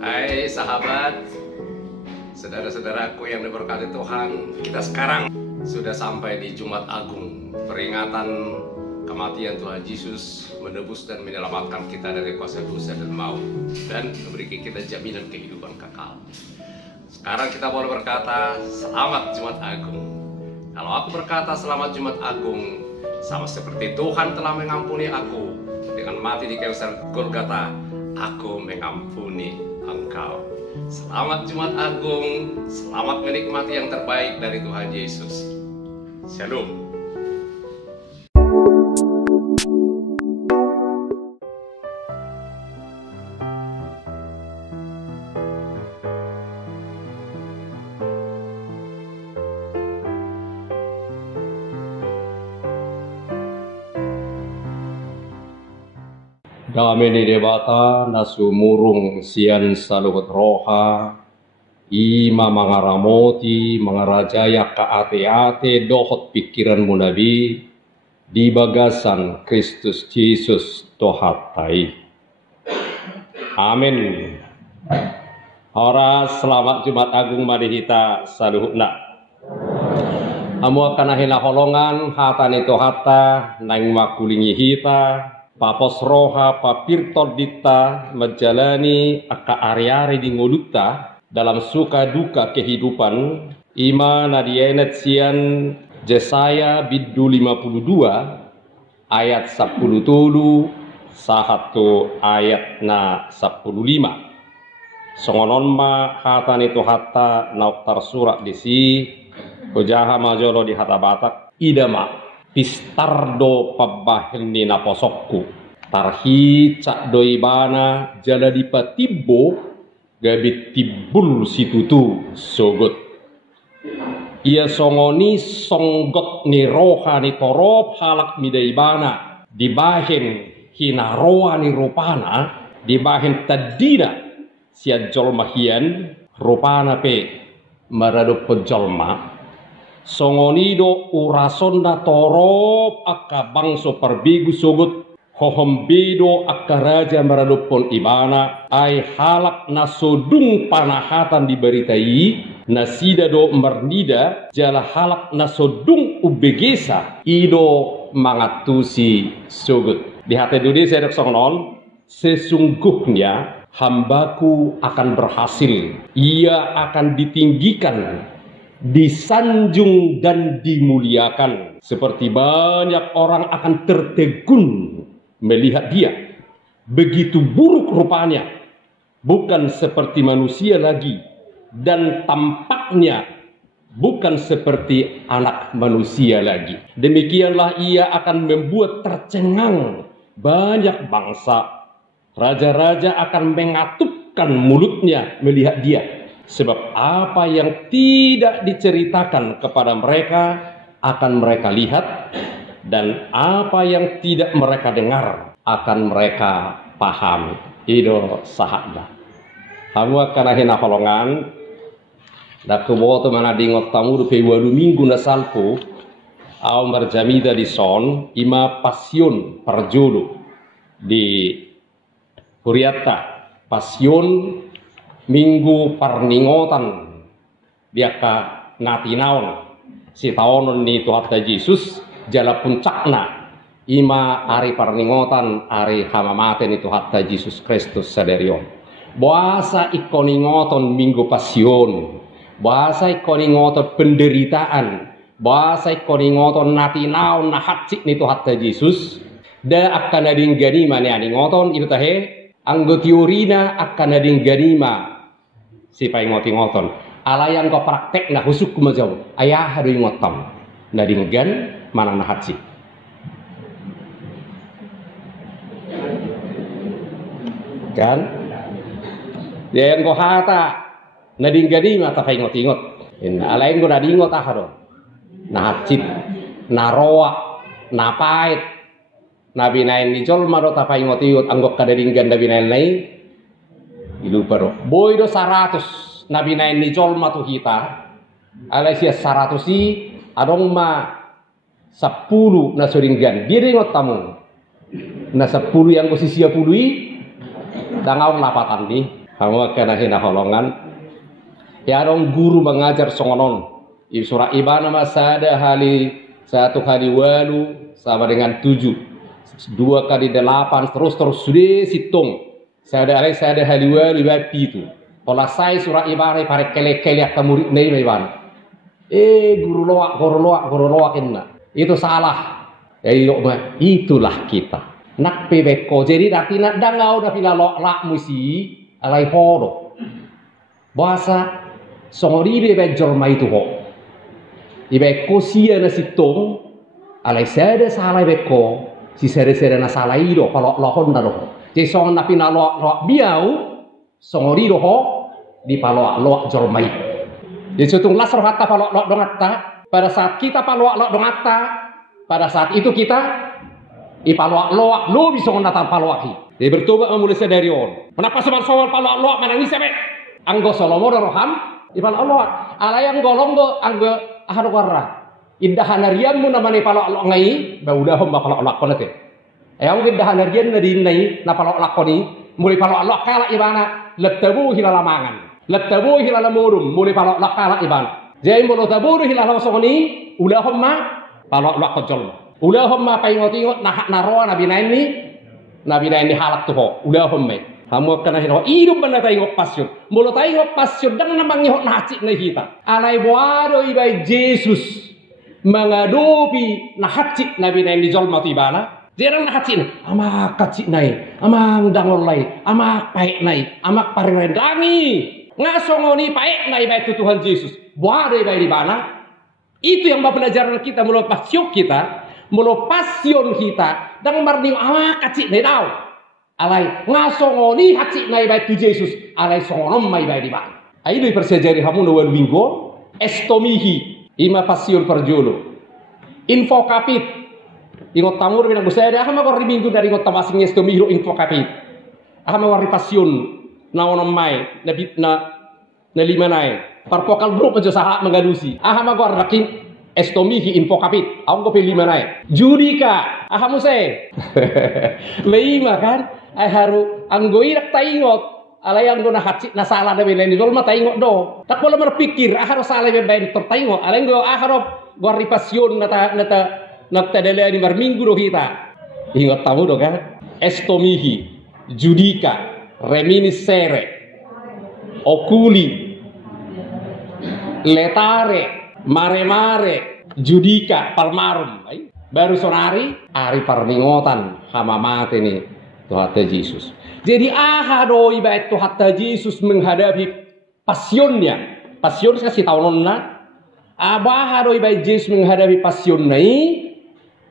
Hai sahabat, saudara-saudaraku yang diberkati Tuhan, kita sekarang sudah sampai di Jumat Agung, peringatan kematian Tuhan Yesus menebus dan menyelamatkan kita dari kuasa dosa dan maut dan memberikan kita jaminan kehidupan kekal. Sekarang kita boleh berkata selamat Jumat Agung. Kalau aku berkata selamat Jumat Agung, sama seperti Tuhan telah mengampuni aku dengan mati di kayu salib Golgota, aku mengampuni engkau. Selamat Jumat Agung, selamat menikmati yang terbaik dari Tuhan Yesus. Shalom. Dameni debata nasu murung sian saluhut roha ima mangaramoti mangarajaya ka ate-ate dohot pikiran munabi di bagasan Kristus Yesus tohatai. Amin. Ora selamat Jumat Agung madihita saluhutna. Amu akan ahila holongan hatane tohata nang makulingi hita Papos roha papirto dita menjalani aka ari-ari di ngoluta dalam suka duka kehidupan ima nadienet sian Yesaya biddu 52 ayat 10 tulu sahatu ayat na 15 songonon ma hatan itu hatta nauktar surat disi kujaha majolo di hata batak idama pistardo pabahilni naposokku tarhi cak doibana jala dipatibbo gabit tibbul situtu sogot ia songoni songgot ni roha ni torop halak midaibana dibahin hinaroa ni rupana dibahin tadina siad jolmahian rupana pe marado pejolma songonido urasonda torop akka bangso perbigu sogut hohombedo akka raja maradopon ibana ay halak nasodung panahatan diberitai nasida do mernida jala halak nasodung ubegesa ido mangatusi sogut di hati dunia saya songon sesungguhnya hambaku akan berhasil, ia akan ditinggikan, disanjung dan dimuliakan. Seperti banyak orang akan tertegun melihat dia. Begitu buruk rupanya, bukan seperti manusia lagi, dan tampaknya bukan seperti anak manusia lagi. Demikianlah ia akan membuat tercengang banyak bangsa. Raja-raja akan mengatupkan mulutnya melihat dia. Sebab apa yang tidak diceritakan kepada mereka akan mereka lihat, dan apa yang tidak mereka dengar akan mereka pahami. Ido sahada. Hamu akan ahina holongan. Daku boto mana dingot tamu dupe wadu minggu nasalku. Au marjamida di son ima pasion perjulu di Huriata pasion minggu parningotan biaka natinaon si taonon ni Tuhan Yesus jala puncakna ima ari parningotan ari hamamate ni Tuhan Yesus Kristus saderion bahasa ikoningoton minggu pasion bahasa ikoningoton penderitaan bahasa ikoningoton natinaon nahatcik ni Tuhan Yesus da akan ading ganima ni aningoton itu tahe anggo teorina akan ading ganima si pai ngoti-ngoton alayan ko praktek na husuk kumajau ayah hadu ngotam nading gan manang nahatsi kan yang ko hata nading ganima ta pai ngoti-ngot alayan ko nading ngot ahado nahatsi naroa napait nabi nain ni jol maro tapai ngotiut anggok kadadinggan nabi nain lai ilu paro boy do 100 nabi nain ni jol matu kita alasia 100 si adong ma 10 na soringgan dia ngot tamu na 10 yang posisi pului dangaw napatan ni Kamu kena hina holongan. Ya dong guru mengajar songonon. Surah Ibana masada hali 1 kali 8 sama dengan 7. 2 kali 8 terus sudah situng. Saya ada hali 8 itu. Kalau saya surah Ibana pare kele-kele akan murid nih Ibana. Guru loak inna. Itu salah. Itulah kita. Nak pebeko. Jadi dati nak dangau dah pila lak musi alai hodo. Bahasa songori de bejol mai tu ho. Ibeko sia na situng alai sada salah beko. Si sada na salah ido kalau lohon dah loh. Jadi song na pina loak biau songori do ho di palo loak jol mai. Jadi sutung lasro hatta palo loak dongata. Pada saat kita palo loak dongata, pada saat itu kita ipaloak loak lo bisa ngonatan paloaki. Dia bertobat memulai dari on. Kenapa sebab paloak loak mana bisa be? Anggo solomo roham ipaloak loak. Alayang golong go anggo ahar warra. Indah hanarian mu namanya paloak loak ngai. Baudah hom paloak loak konate. Ayang indah hanarian na dinai na paloak loak koni. Mulai paloak loak kala ibana letabu hilalamangan. Letabu hilalamurum mulai paloak loak kala ibana. Jadi mulai tabu hilalasoni ulah hom ma paloak loak kojol. Ulahumma paingot-ingot nahak naroa nabi naini halak tuh ulahumma hamu kana hino hidup benda taingot passion mulu taingot passion dan namang nyok nacik na kita alai boado ibai Yesus mengadopi nahacik nabi naini jol matibana jerang nahacik amak kacik nai amang dangolai amak paik nai amak paringandangi ngasongoni paik nai bai Tuhan Yesus boado ibai di bana itu yang pelajaran kita mulu passion kita mulu pasion kita dan marning ama kacik ne dau alai ngasongoni hacik nai bai tu Yesus alai songonom mai bai di ban ai doi persejari hamu no wingo estomihi ima pasion perjolo info kapit ingot tamur binang busaya aha magor minggu dari ingot tamasing estomihi info kapit aha magor pasion na onom mai na lima nai parpokal bro aja saha mengadusi aha magor rakin estomihi info kapit, aku pilih mana? Judika, ahamu saya. Lima kan? Haru anggoi nak taingot, alai yang guna hati nasalah dari lain itu mah taingot do. Tak boleh berpikir, harus salah bebain tertaingot. Alai go harus gua ripasion nata dele di minggu do kita. Ingat tahu do kan? Estomihi, judika, reminiscere, oculi, letare. Mare judika palmarum baru sonari hari perningotan hama mati nih Tuhan Yesus. Jadi doi baik Tuhan Yesus menghadapi pasionnya. Pasion kasih tahun nona. Doi baik Yesus menghadapi pasionnya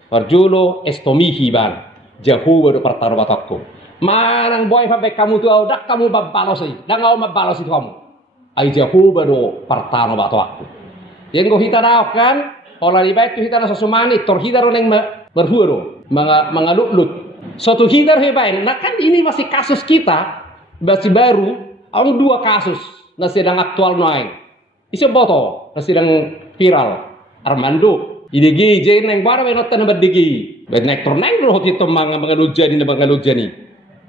perjolo estomihi ban jauh baru pertaruh batakku. Manang boy sampai kamu tuh dak kamu babalos sih, dak kau babalos itu kamu. Ai jauh baru pertaruh batakku. Yang kau hita dah kan, kalau di baik tu hita dah sesumani, torhita orang berhuru, mengaluk-luk. Suatu hita hebat, nah kan ini masih kasus kita, masih baru, orang 2 kasus, nah sedang aktual naik. Isu boto, nah sedang viral. Armando, idegi, jeneng baru menotan berdegi, naik terneng loh hati temang mengaluk jani.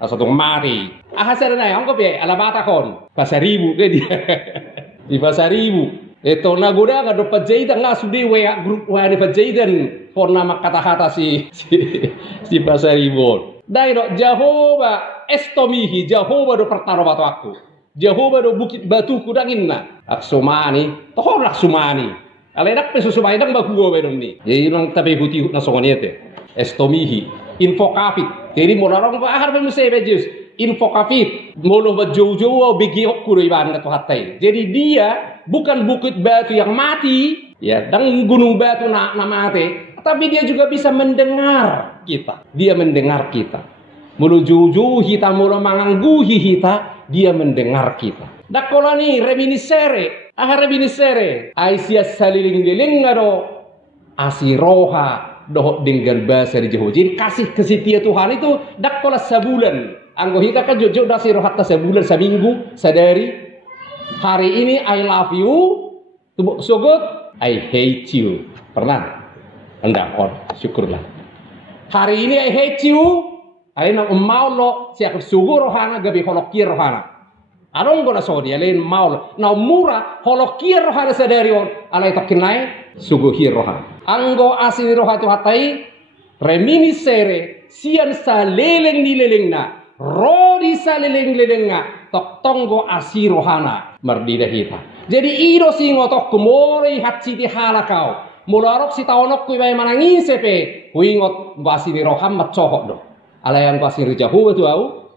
Satu mari, hasil naik, orang kau alabata kon, pasaribu ke dia, di pasaribu. Itu nagoda nggak dapat jahitan nggak sudah grup wa dapat jahitan for nama kata-kata si pasaribon. Dairo Jehovah estomihi Jehovah do pertaruh batu aku. Jehovah do bukit batu kudangin na. Aksumani, tohor aksumani. Aledak pesu sumai dang baku gue dong nih. Jadi orang tapi putih nasongoniete. Estomihi info kapit. Jadi mau orang apa harus mesti Yesus. Info kapit. Mulu baju-jauh begi okuru iban kata hatai. Jadi dia bukan bukit batu yang mati, ya, dan gunung batu nak mati, tapi dia juga bisa mendengar kita. Dia mendengar kita. Mulu juju kita, mulu mangangguhi kita, dia mendengar kita. Dakola ni reminiscere, reminiscere. Aisyah saliling-liling ngado asiroha doh dengan bahasa di Jawa. Jadi kasih kesetia Tuhan itu dakola sebulan. Anggo kita kan jojo dasi rohatta sebulan, seminggu, sadari. Hari ini I love you, so good, I hate you. Pernah? Enggak, syukurlah. Hari ini I hate you, hari ini mau lo siap sugu rohana gabi holokir rohana. Arong gona sodi alen maul. Na mura holokia rohana sadarion alay tokinai suguhir roha. Anggo asin roha tu hatai remini sere sian sa leleng ni leleng na rodi sa leleng leleng na tok tonggo asirohana mardida hita. Jadi iro singo tok kumori hatsi di halakau. Mularok si taonok kui bay manangin sepe huingot basini roham matsohok do. Alayan basini jahu tu au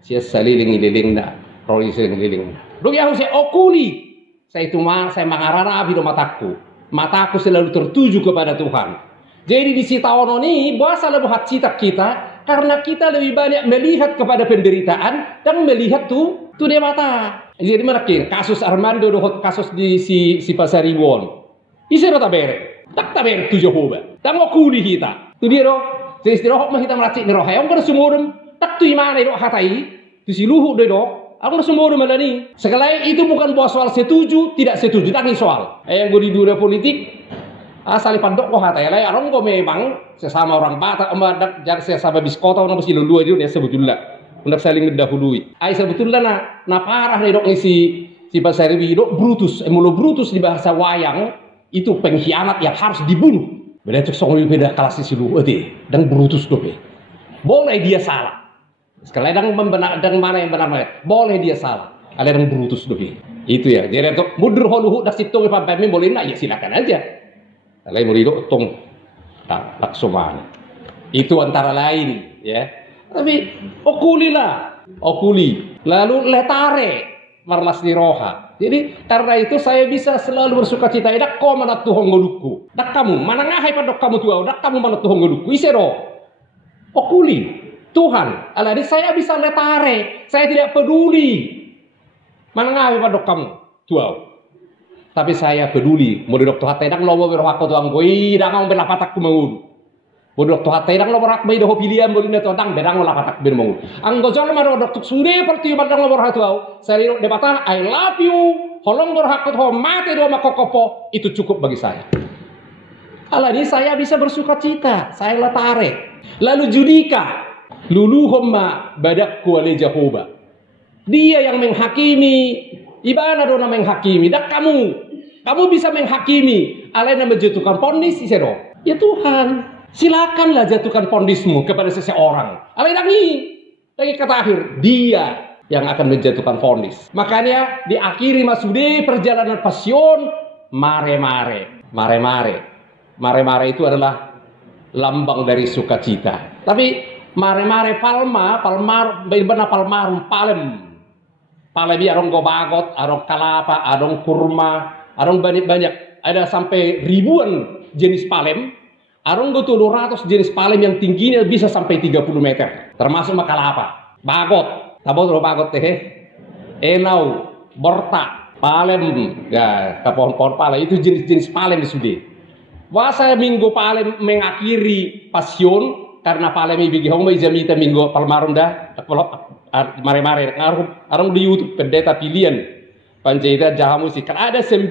sia saliling leleng na rodi saliling leleng na. Dogi aku saya okuli. Saya itu saya mengarara abi do mataku. Mataku selalu tertuju kepada Tuhan. Jadi di sitaono ini bahasa lebih hatsi tak kita karena kita lebih banyak melihat kepada penderitaan dan melihat tuh dia mata. Jadi merakir kasus Armando dohot kasus di si Pasariwon. Isero tabere. Tak tabere tu Jehovah. Tak okuli kita. Tu dia do. Jadi istirahat mah kita meracik ni roh. Yang kan sumurem tak tu imana do hatai. Tu si luhuk do. Aku semua udah melani. Sekali itu bukan bahwa soal setuju, tidak setuju. Tapi soal. Yang gue di dunia politik, asal pandok kok hatai. Lai orang gue memang sesama orang Batak, jangan sesama biskota, orang mesti lulu aja. Ya sebetulnya, untuk saling mendahului. Sebetulnya na parah nih dok si Pasariwi dok Brutus, mulu Brutus di bahasa wayang itu pengkhianat yang harus dibunuh. Beda cek songwi beda kelas si lu, dan Brutus dok. Boleh dia salah. Sekali dan mana yang benar boleh dia salah. Ada yang Brutus dohi. Itu ya. Jadi untuk mundur holuhu dak situ pampemin boleh nak ya silakan aja. Kalau mau hidup tong tak soman. Itu antara lain ya. Tapi okuli. Lalu letare marlas di roha. Jadi karena itu saya bisa selalu bersukacita. Dak kau mana tuhong ngoluku. Dak kamu mana ngahai padok kamu tuau. Dak kamu mana tuhong ngoluku. Isero. Okuli. Tuhan, aladi saya bisa letare, saya tidak peduli. Mana ngawi padok kamu, tuau. Tapi saya peduli. Mau dok tuhat tedang lobo berhak tuang goi, dang bela patak kumangun. Mau dok tuhat tedang lobo rak doho pilihan boleh neto dang bedang lobo patak bermangun. Anggo jol maro dok tuk sunde perti badang lobo berhak tuau. Saya debata I love you. Holong berhak tuh mati do makokopo itu cukup bagi saya. Aladi saya bisa bersukacita, saya letare. Lalu Judika. Lulu homma badak kuale Jehovah. Dia yang menghakimi. Ibana dona menghakimi. Dan kamu bisa menghakimi. Alena menjatuhkan pondis isero. Ya Tuhan, silakanlah jatuhkan pondismu kepada seseorang. Alena lagi kata akhir, dia yang akan menjatuhkan pondis. Makanya diakhiri masude perjalanan pasion mare-mare. Mare-mare itu adalah lambang dari sukacita. Tapi mare-mare palmarum palem arong gobagot, arong kalapa, arong kurma, arong banyak ada sampai ribuan jenis palem. Arong go 200 jenis palem yang tingginya bisa sampai 30 meter, termasuk makalapa, bagot, tabot bagot enau, borta, palem, ya pohon-pohon palem itu jenis-jenis palem di Sude. Wasa minggu palem mengakhiri pasion. Karena palemi bigi hong jamita minggu palmarum dah mare-mare arung di YouTube pendeta pilihan pancaita jahamu sih kan ada 9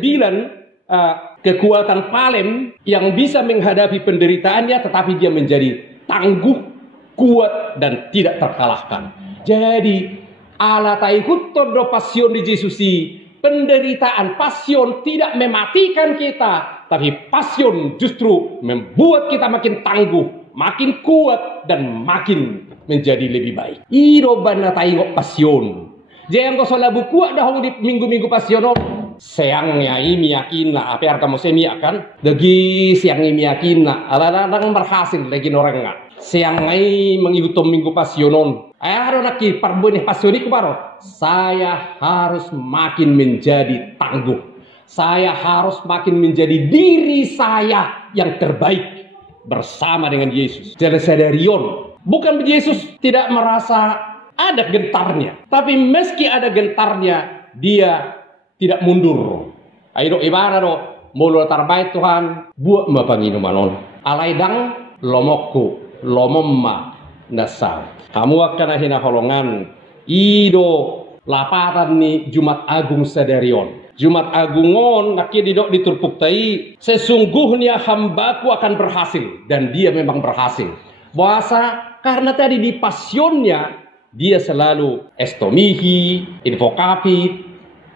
kekuatan palem yang bisa menghadapi penderitaannya tetapi dia menjadi tangguh, kuat dan tidak terkalahkan. Jadi ala taikutto do pasion di Yesusi penderitaan pasion tidak mematikan kita tapi pasion justru membuat kita makin tangguh, makin kuat dan makin menjadi lebih baik. Iro bana tayo pasion. Jangan kau salah buku dah di minggu-minggu pasion. Seangnya ini yakin lah. Apa arti mau semi akan? Lagi siang ini yakin lah. Alang berhasil lagi orang nggak. Siang ini mengikuti minggu pasionon. Ayah nak perbunih pasioniku baru. Saya harus makin menjadi tangguh. Saya harus makin menjadi diri saya yang terbaik. Bersama dengan Yesus. Jadi sadarion. Bukan Yesus tidak merasa ada gentarnya. Tapi meski ada gentarnya, dia tidak mundur. Ayo ibarat do, mulu terbaik Tuhan, buat mapanginumanon. Alaidang lomokku, lomomma nasal. Kamu akan hina holongan. Ido lapatan ni Jumat Agung sadarion. Jumat Agungon naknya didok diturpuktai sesungguhnya hambaku akan berhasil dan dia memang berhasil. Bahasa karena tadi di pasionnya dia selalu estomihi, invocapit,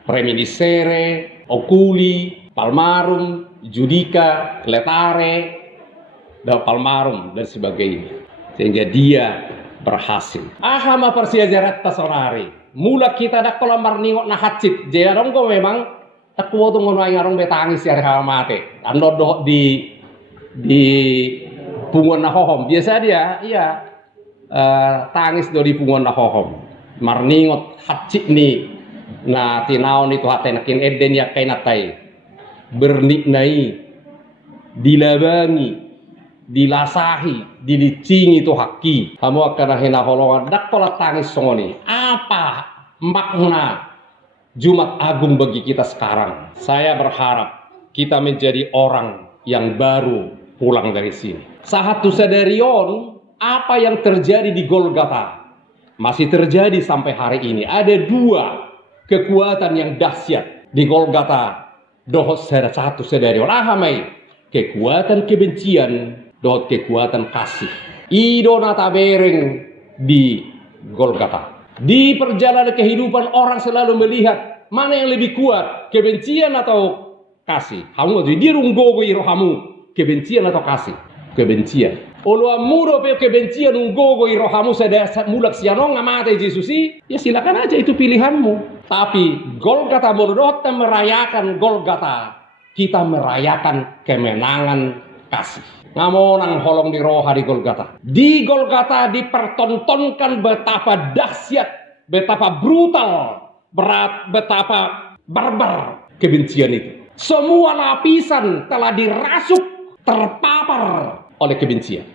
reminiscere, oculi, palmarum, judica, letare, dan palmarum, dan sebagainya. Sehingga dia berhasil. Ahama persiajarat tasonari. Mula kita dak kolam marningot na hatsit. Jarong ko memang takwo tong ngono ay ngarong betangis ya mate. Ando do di pungon na hohom. Biasa dia, iya tangis do di pungon na hohom. Marningot hatsit ni na tinaon itu hatenakin eden ya kainatai. Berniknai, dilabangi, dilasahi, dilicingi itu haki. Kamu akan hinaholongan dak pola tangis songoni. Apa makna Jumat Agung bagi kita sekarang? Saya berharap kita menjadi orang yang baru pulang dari sini. Sahatu sadarion apa yang terjadi di Golgota masih terjadi sampai hari ini. Ada dua kekuatan yang dahsyat di Golgota. Dohot satu sadarion ahamai kekuatan kebencian, dohot kekuatan kasih. Ido nata bereng di Golgota. Di perjalanan kehidupan orang selalu melihat mana yang lebih kuat, kebencian atau kasih. Kamu tuh dia runggogo irohamu, kebencian atau kasih? Kebencian. Olo amuro pe kebencian runggogo irohamu sada mulak sianong ngamate Yesusi, ya silakan aja itu pilihanmu. Tapi Golgota Morodota merayakan Golgota, kita merayakan kemenangan kasih. Ngamonang holong di roha di Golgota. Di Golgota dipertontonkan betapa dahsyat, betapa brutal, berat, betapa barbar kebencian itu. Semua lapisan telah dirasuk, terpapar oleh kebencian.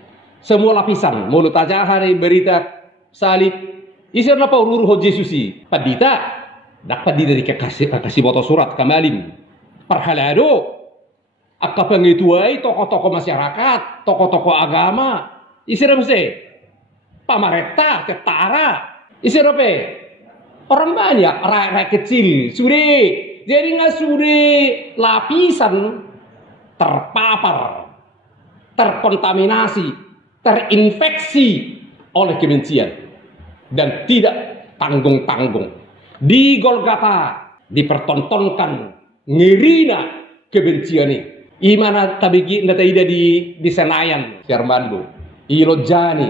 Semua lapisan, mulut aja hari berita salib. Isir na pa ururuho Jesusi. Padita, dak padita di kasih boto surat kamalim. Parhalado, akka pangituay tokoh-tokoh masyarakat, tokoh-tokoh agama. Isir na pamareta, ketara. Isir na orang banyak, rakyat kecil, sudah. Jadi nggak sudah lapisan terpapar, terkontaminasi, terinfeksi oleh kebencian dan tidak tanggung-tanggung. Di Golgota dipertontonkan ngirina kebencian ini. Imana tabigi nataida di Senayan, Shermando, Ilojani.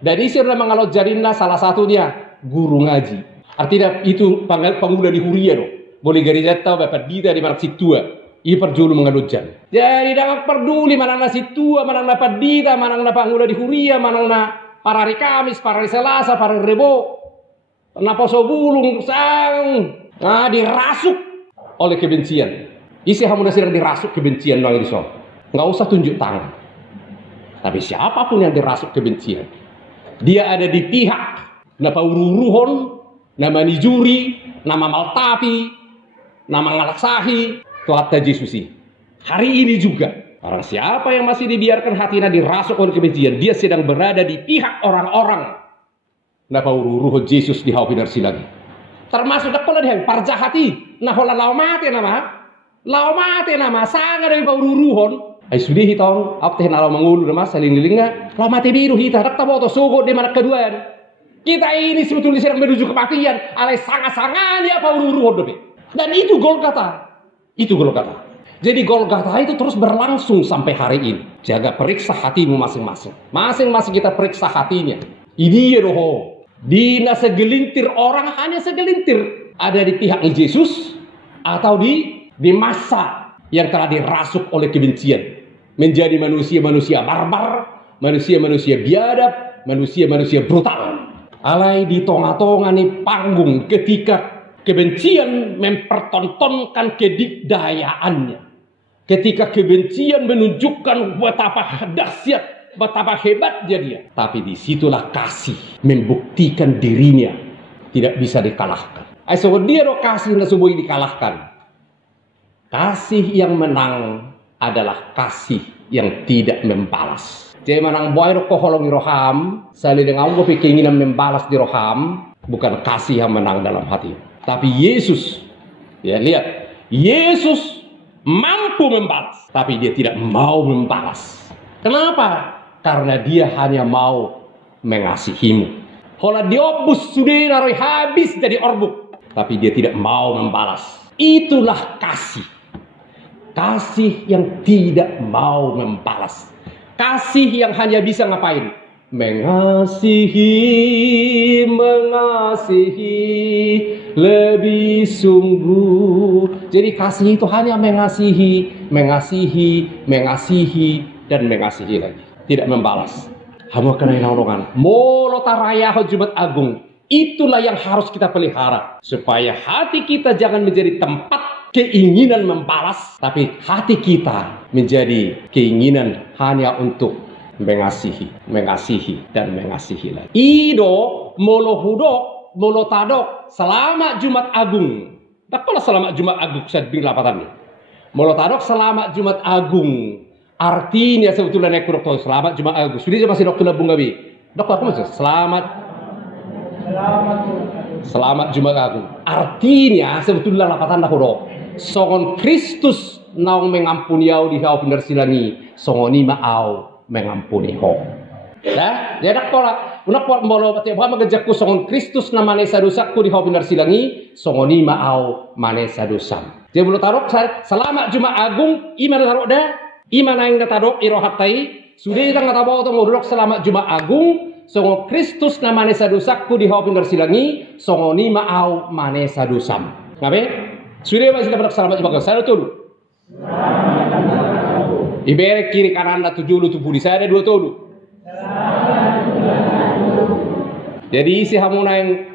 Dan isir na mga Lojarinna salah satunya guru ngaji. Artinya itu pemuda di Huria do. Boleh garizata bapak dita di Marsitua. I perjulu mengalujan. Jadi dak peduli manang na situa, manang na padita, manang na panguda di Huria, manang na para hari Kamis, para hari Selasa, para hari Rebo. Na poso bulung sang. Nah, dirasuk oleh kebencian. Isi hamu sedang dirasuk kebencian nang iso. Enggak usah tunjuk tangan. Tapi siapapun yang dirasuk kebencian, dia ada di pihak na paururuhon, nama nijuri, nama maltapi, nama ngalaksahi, tuhatta Yesusi. Hari ini juga, orang siapa yang masih dibiarkan hatinya dirasuk oleh kebencian, dia sedang berada di pihak orang-orang na paururuhon Yesus di haupinar silagi. Termasuk dakola dia parjahati, nah hola laumate nama. Laumate nama sanga dari paururuhon. Ay sudah hitong, aku teh nalaw mangulu nama saling-lilinga. Laumate biru hita, dak taboto sugo di mana keduaan. Kita ini sebetulnya sedang menuju kematian, alai sangat-sangatnya paururuhon dobe. Dan itu Golgota. Itu Golgota. Jadi Golgota itu terus berlangsung sampai hari ini. Jaga periksa hatimu masing-masing. Masing-masing kita periksa hatinya. Ini roho. Dina segelintir orang, hanya segelintir ada di pihak Yesus atau di masa yang telah dirasuk oleh kebencian, menjadi manusia-manusia barbar, manusia-manusia biadab, manusia-manusia brutal. Alai di tonga-tonga nih panggung ketika kebencian mempertontonkan kedikdayaannya, ketika kebencian menunjukkan betapa dahsyat, betapa hebatnya dia. Tapi disitulah kasih membuktikan dirinya tidak bisa dikalahkan. Aiso dia do kasih na subuh dikalahkan. Kasih yang menang adalah kasih yang tidak membalas. Jadi menang boy ro koholong roham, sali dengan aku keinginan membalas di roham, bukan kasih yang menang dalam hati. Tapi Yesus, ya lihat, Yesus mampu membalas, tapi dia tidak mau membalas. Kenapa? Karena dia hanya mau mengasihimu, Hola diobus sudah naroi habis jadi orbuk. Tapi dia tidak mau membalas. Itulah kasih. Kasih yang tidak mau membalas. Kasih yang hanya bisa ngapain? Mengasihi, lebih sungguh. Jadi kasih itu hanya mengasihi, dan mengasihi lagi. Tidak membalas. Hamu kena naungan. Molotaraya Jumat Agung. Itulah yang harus kita pelihara. Supaya hati kita jangan menjadi tempat keinginan membalas, tapi hati kita menjadi keinginan hanya untuk mengasihi, dan mengasihi lagi. Ido molohudok, molotadok, selamat Jumat Agung. Dakpalah selamat Jumat Agung saya bilang lapatannya. Molotadok selamat Jumat Agung. Artinya sebetulnya naik kurang selamat Jumat Agung. Sudah masih dokter Labung Gabi. Dok aku masih selamat Jumat Agung. Artinya sebetulnya lapatan dah kodok. Songon Kristus naung mengampuni au di hau benar silangi. Songoni maau mengampuni ho. Ya, dak pola. Unak pola mbolo pati apa magejakku songon Kristus namane sadosakku di hau benar silangi. Songoni maau mane sadosam. Jadi mulut tarok selamat Jumat Agung. Iman tarok dah. Iman yang datadok irohatai. Sudah kita ngatabaw atau ngurulok selamat Jumat Agung. Songo Kristus namane sadosakku di hau benar silangi. Songoni maau mane sadosam. Ngabe? Sudah masih dapat selamat Jumat Agung. Saya dulu. Iberek kiri kanan dah 7 tubuh di saya ada 2 tolu. Jadi isi hamuna yang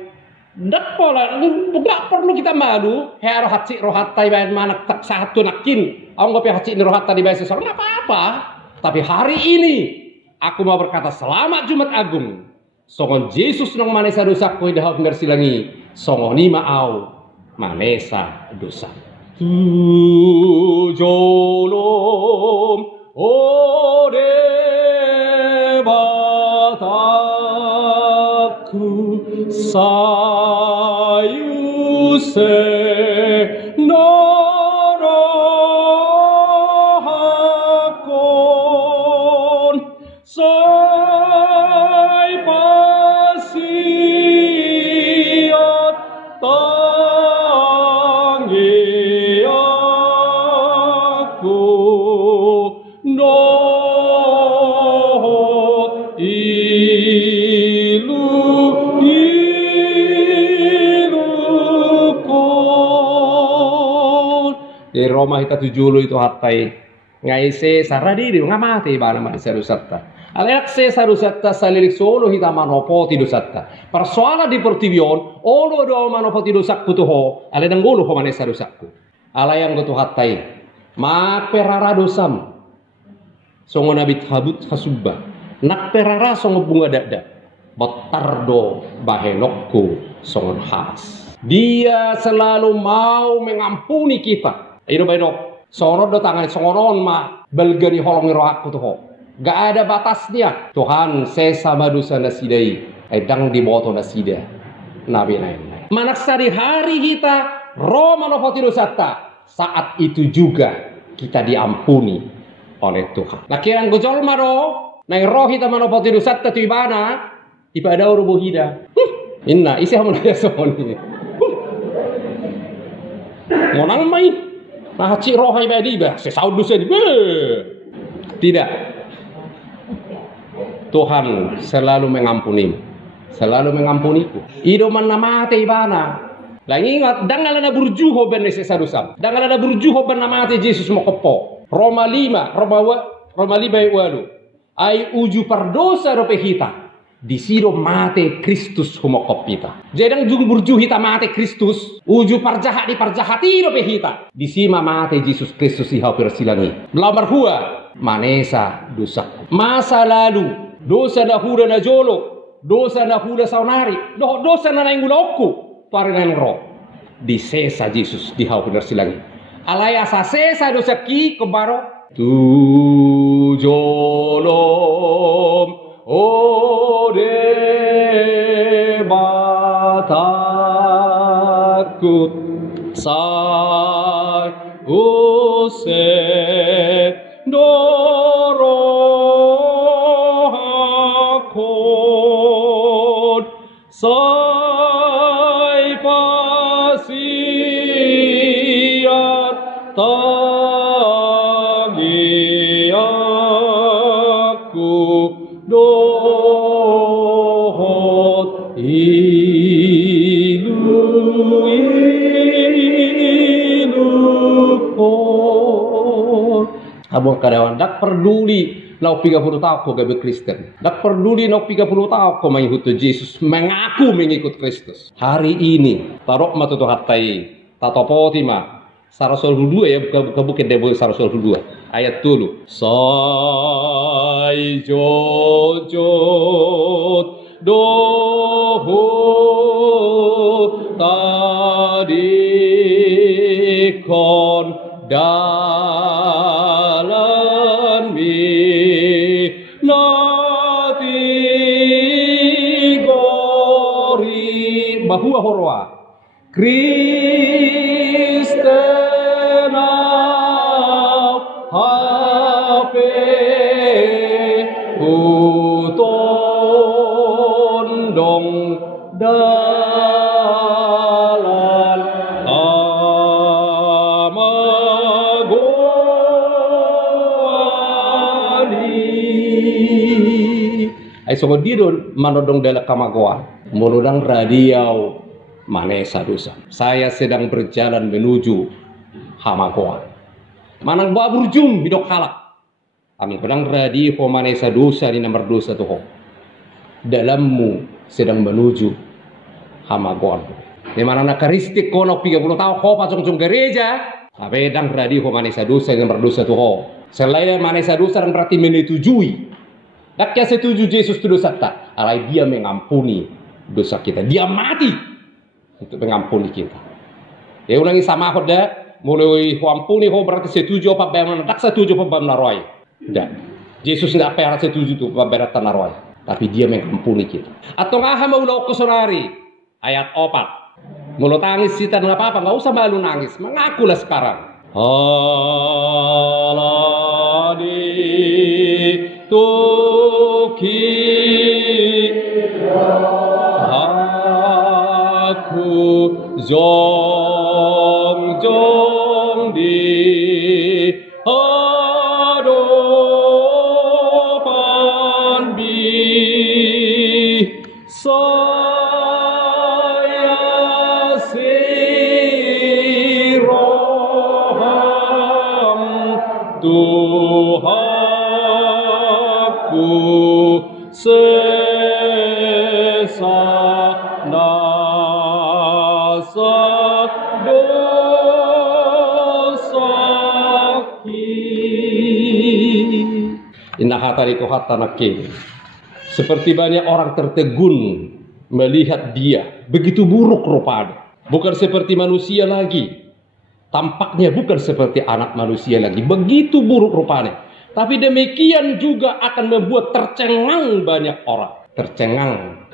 ndak pola, nggak perlu kita malu. Hero hatsi rohat tai bayan mana tak satu nakin. Aku ngopi hatsi ni rohat tadi bayan seseorang apa-apa. Tapi hari ini aku mau berkata selamat Jumat Agung. Songon Yesus nang manesa dosaku ida benar silangi. Songoni maau manesa dosa. Tujolom ode bataku sayuse norahakon say pasiat tangi aku no di Roma kita tujulu itu hatai ngaise saradiri ngamati bana ma sarusatta alexse sarusatta salilik solo hita manopoti dosatta persoala di pertivion olo do manopoti dosakku tuho ale danggulu ho mane sarusakku ala yang gotu hatai ma perara dosam songo nabit habut hasubba nak perara songo bunga dada botardo bahenokku songon khas dia selalu mau mengampuni kita. Ayo bainok, sorot do tangan songoron ma belgani holongi rohakku tuh. Gak ada batasnya. Tuhan sesama dosa nasidai, edang di boto nasida. Nabi naik. Manaksari hari kita Roma nopoti dosata. Saat itu juga kita diampuni oleh Tuhan. Nah kirang gojol maro, nang roh kita manopoti dosata tu ibana, ibadah urubuhida. Inna isi hamunaya soni. Ngonang mai. Nah, cik roh ibadi bah, sesaud dosa di. Tidak. Tuhan selalu mengampuni. Selalu mengampuniku. Idoman nama te ibana. Lah ingat, dangal ada burjuho ben sesarusam. Dangal ada burjuho ben nama te Yesus mokopo. Roma 5, Roma 5 walu. Ai uju pardosa rope hita. Di siro mate Kristus humokopita. Jadi jung burju hita mate Kristus. Uju parjahat di parjahati rope hita. Di sima mate Yesus Kristus ihau persilangi. Melamar hua manesa dosa. Masa lalu dosa dahura na jolo. Dosa dahura saunari. Dosa na naingulokku. Pare na roh. Di sesa Yesus ihau persilangi. Alaya sa sesa dosa ki kebaro. Tujolom ode batakut say use dorohakon tangi aku dohot Abang kadawan dak peduli nau 30 tahun ko gabe Kristen. Dak peduli nau 30 tahun ko mengikuti Yesus, mengaku mengikut Kristus. Hari ini tarok matu to hatai tatopoti ma Sarasol 2 ya, buka bukit debo Sarasol 2 ayat dulu. Sai jojot doho tadi kon dalan mi nati gori bahua horwa Kristena hape utondong dalan ay songo dido manodong dala kamagoan monodang radiau manesa dosa. Saya sedang berjalan menuju Hamagoan. Manang babur jum bidok halak. Amin pedang radio manesa dosa di nomor dosa tuh. Dalammu sedang menuju Hamagoan. Di mana karistik kono 30 tahun ko pacong gereja. Tapi dang radio manesa dosa di nomor dosa tuh. Selain manesa dosa dan berarti menyetujui. Dak ya setuju Yesus itu dosa tak. Alai dia mengampuni dosa kita. Dia mati untuk mengampuni kita. Ya ulangi sama hoda, mulai ampuni ho berarti setuju apa bagaimana? Tak setuju apa bagaimana roy? Tidak. Yesus tidak pernah setuju itu bagaimana tanah roy. Tapi dia mengampuni kita. Atau ngah mau lau kesorari ayat 4. Mulut tangis kita nggak apa-apa, nggak usah malu nangis. Mengakulah sekarang. Aladi Tuki aku jong di hadapan saya siroham Tuhanku sesa nasa dosaki. Indah hatari itu hatanake. Seperti banyak orang tertegun melihat dia begitu buruk rupanya. Bukan seperti manusia lagi. Tampaknya bukan seperti anak manusia lagi. Begitu buruk rupanya. Tapi demikian juga akan membuat tercengang banyak orang. Tercengang.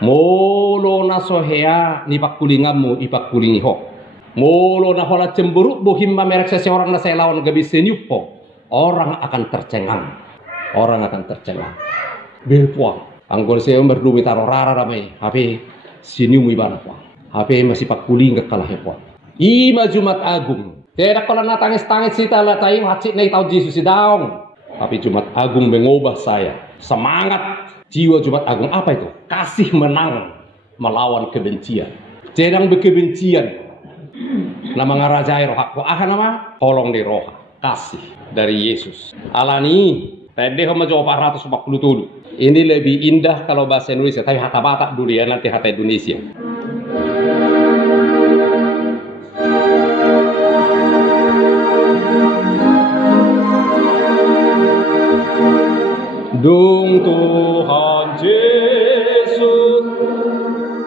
Molo na sohea ni pakulingamu ipak kulingiho. Molo na hola cemberut bohim mamerek seseorang na saya lawan gabi senyupo. Orang akan tercengang. Orang akan tercengang. Belpuang. Anggol saya berdumi taruh rara ramai. HP senyum ibana puang. HP masih pakuling kekalah puang. Ima Jumat Agung. Tidak kalau natangis-tangis kita lah tayo hatsit na itaw Jesus daong. Tapi Jumat Agung mengubah saya. Semangat jiwa Jumat Agung apa itu? Kasih menang melawan kebencian. Jangan berkebencian. Nama ngarajai roha. Ko aha nama? Tolong di roha. Kasih dari Yesus. Alani. Tadi hama jawab 440 Ini lebih indah kalau bahasa Indonesia. Tapi hata-bata dulu ya nanti hata Indonesia. Dung Tuhan Yesus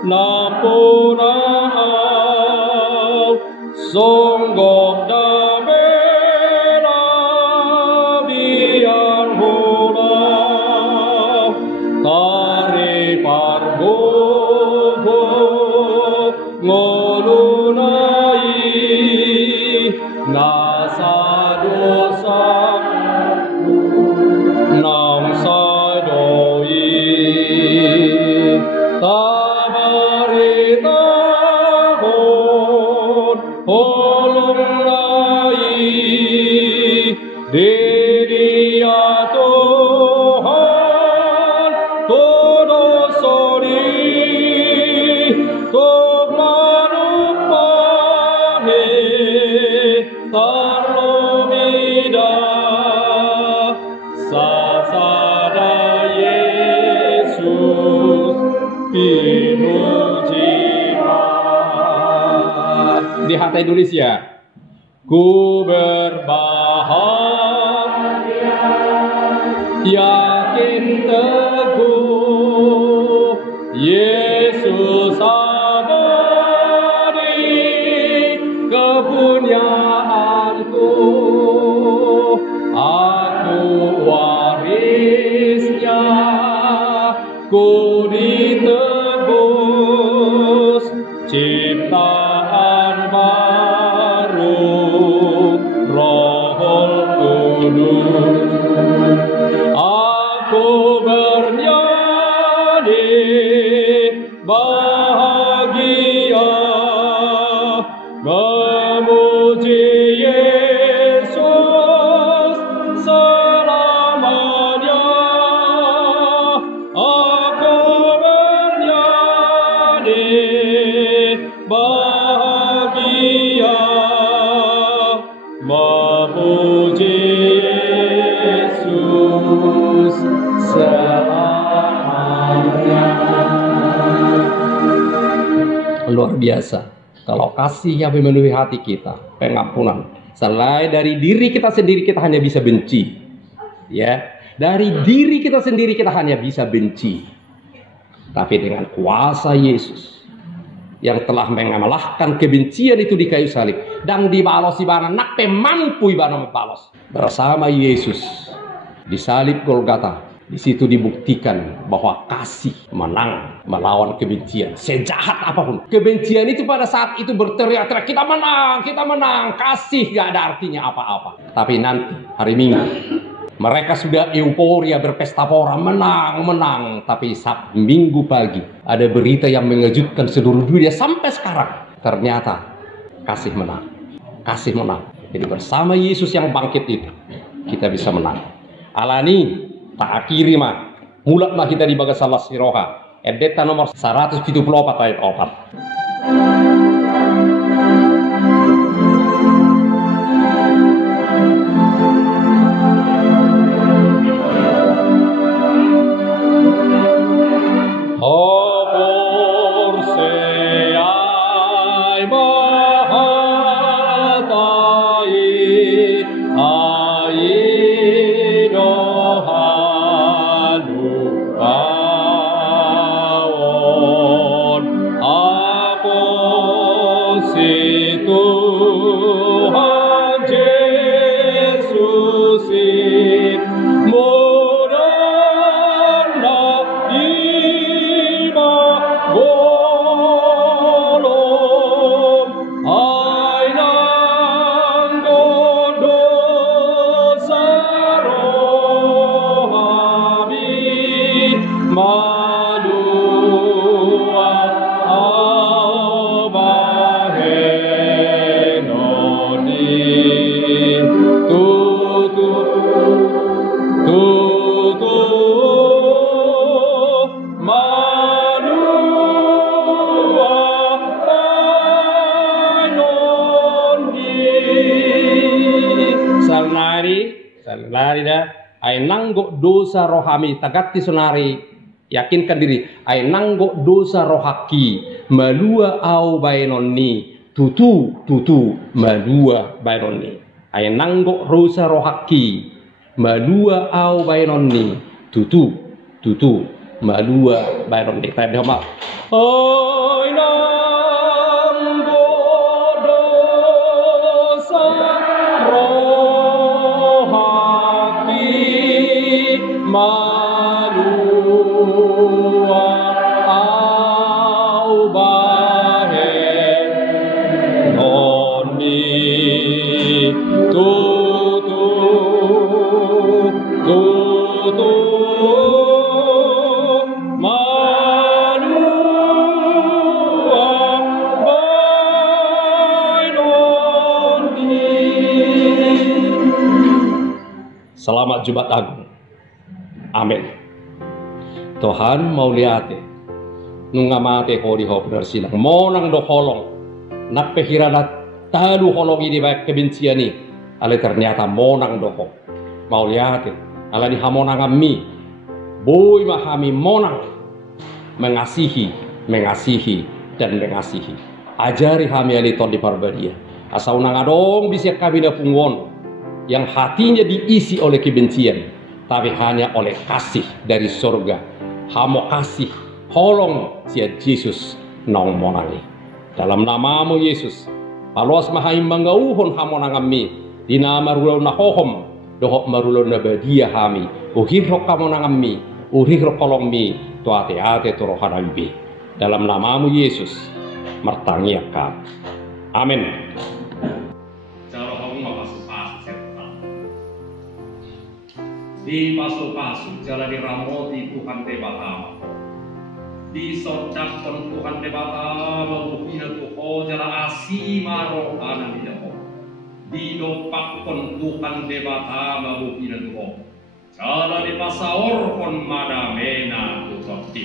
napunahau songgok damela dian hulau tari pargogo ngolunai nasa dosa nang sadoi tabarita hon holong lai di Dia Tuhan todo sori tuk manupahe tarlomida sasada Yesus pinujian. Di Hata Indonesia, ku berbahagia, yakin teguh, Yesus abadi kepunyaanku, aku warisnya, ku ditebus, ciptaan baru, Roh Kudus. Aku bernyanyi bahagia, memuji Yesus selamanya. Aku bernyanyi bahagia, memuji Yesus selamanya. Luar biasa kalau kasih yang memenuhi hati kita, pengampunan. Selain dari diri kita sendiri kita hanya bisa benci, ya, dari diri kita sendiri kita hanya bisa benci. Tapi dengan kuasa Yesus yang telah mengalahkan kebencian itu di kayu salib dan dibalos ibana nak mampu ibana membalos bersama Yesus di salib Golgota. Di situ dibuktikan bahwa kasih menang melawan kebencian, sejahat apapun. Kebencian itu pada saat itu berteriak-teriak, kita menang, kasih gak ada artinya apa-apa. Tapi nanti hari Minggu mereka sudah euforia berpesta pora, menang. Tapi saat Minggu pagi ada berita yang mengejutkan seluruh dunia sampai sekarang. Ternyata kasih menang. Jadi bersama Yesus yang bangkit itu kita bisa menang. Alani tak akhiri mah mulat mah kita di bagas salah siroha edeta nomor 174 ayat 4. Ay nanggo dosa rohami tagati sonari yakinkan diri ay nanggo dosa rohaki malua au bainonni tutu malua bainonni ay nanggo dosa rohaki malua au bainonni tutu malua bainonni tadi ma ay nanggo dosa malua au bainonni tutu malua Selamat Jumat Agung. Amin. Tuhan mau lihat nungamate hori ho benar silang monang do holong nak pehirana talu holong ini baik kebencian ini ale ternyata monang do ho mau lihat ala di hamonang kami boy mahami monang mengasihi dan mengasihi ajari kami ali ton di parbadia asau nangadong bisa kami na pungon yang hatinya diisi oleh kebencian, tapi hanya oleh kasih dari surga. Hamo kasih, holong sia Yesus nong monangi. Dalam namamu Yesus, palos mahaim mangauhon hamo nangami, di nama rulau nahohom, dohok marulau nabadia hami, uhirok kamo nangami, uhirok kolongmi, tuate ate torohanambi. Dalam namamu Yesus, mertangiakan. Amin. Di pasu-pasu jalan diramoti Tuhan Debatama, di sodakon Tuhan Debatama buhina tuho jala asima rohana didaho, di dopakon Tuhan Debatama buhina tuho, jala di pasaor kon madamena tutoti.